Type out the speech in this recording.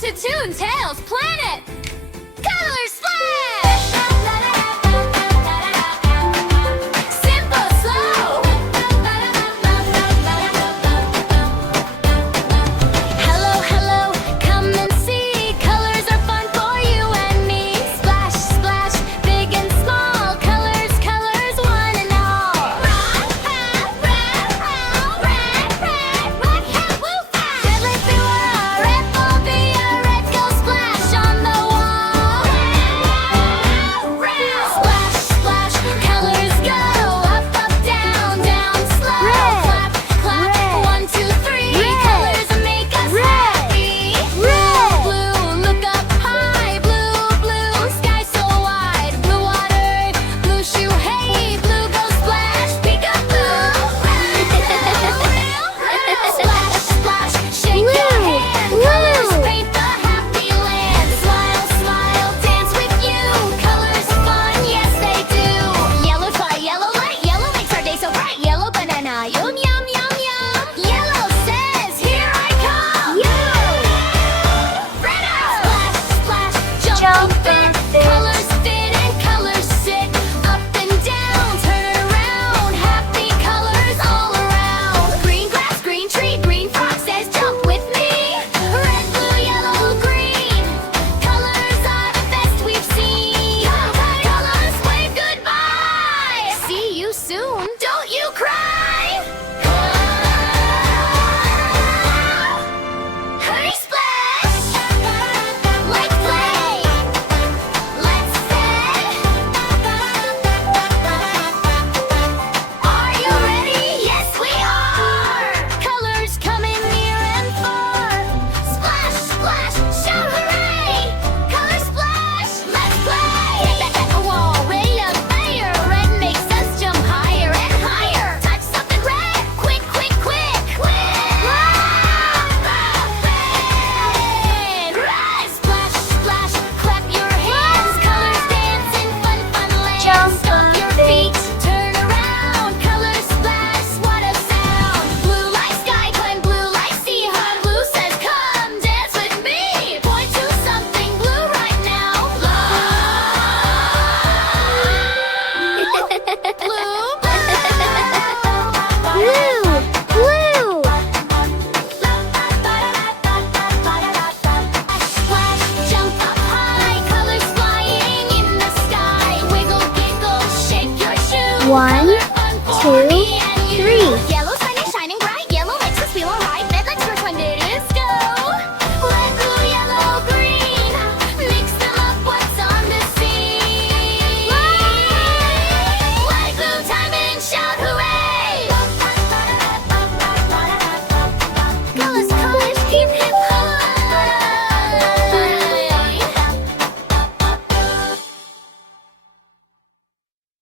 to Toon Tales Planet! Color Splash! Simple slow! Hello, hello, come and see. Colors are fun for you and me. Splash, splash, big and small. Colors, colors, one and all. Red, rock, hat, woo, fast. Red light be a red ball be a red go splash on the wall. Splash, splash, colors go up, up, down, down, slow. Clap, clap, 1, 2, 3. Colors make us happy. Blue, look up high. Blue, blue, sky so wide. Blue water, blue shoe, hey. Blue go splash, peekaboo. Splash, splash, shake your hand. Colors paint the happy land. Smile, smile, dance with you. Colors fun, yes they do. Yellow fly, yellow light. Yellow makes our day so bright. Yellow banana, yum, yum, yum, yum. Yellow says, here I come. Red out. Splash, splash, jump and fit. Colors fit and colors sit. Up and down, turn around. Happy colors all around. Green grass, green tree, green frog says, jump with me. Red, blue, yellow, green. Colors are the best we've seen. Colors wave goodbye. See you soon. Don't you cry. Hurry, splash. Like play. Let's say. Are you ready? Yes, we are. Colors coming near and far. Splash, splash, shout hooray. Color splash, let's play. Whoa, way up higher. Red makes us jump higher and higher. Touch something red. Quick, quick, quick, quick. Red, splash, splash, clap your hands. Colors dance in fun, fun land. Stomp your feet, turn around. Colors splash, what a sound. Blue light sky, climb blue light sea. Huh? Blue says, come dance with me. Point to something blue right now. Blue, blue. Splash, jump up high. Colors flying in the sky. Wiggle, giggle, shake your shoe. One, Color fun for two, me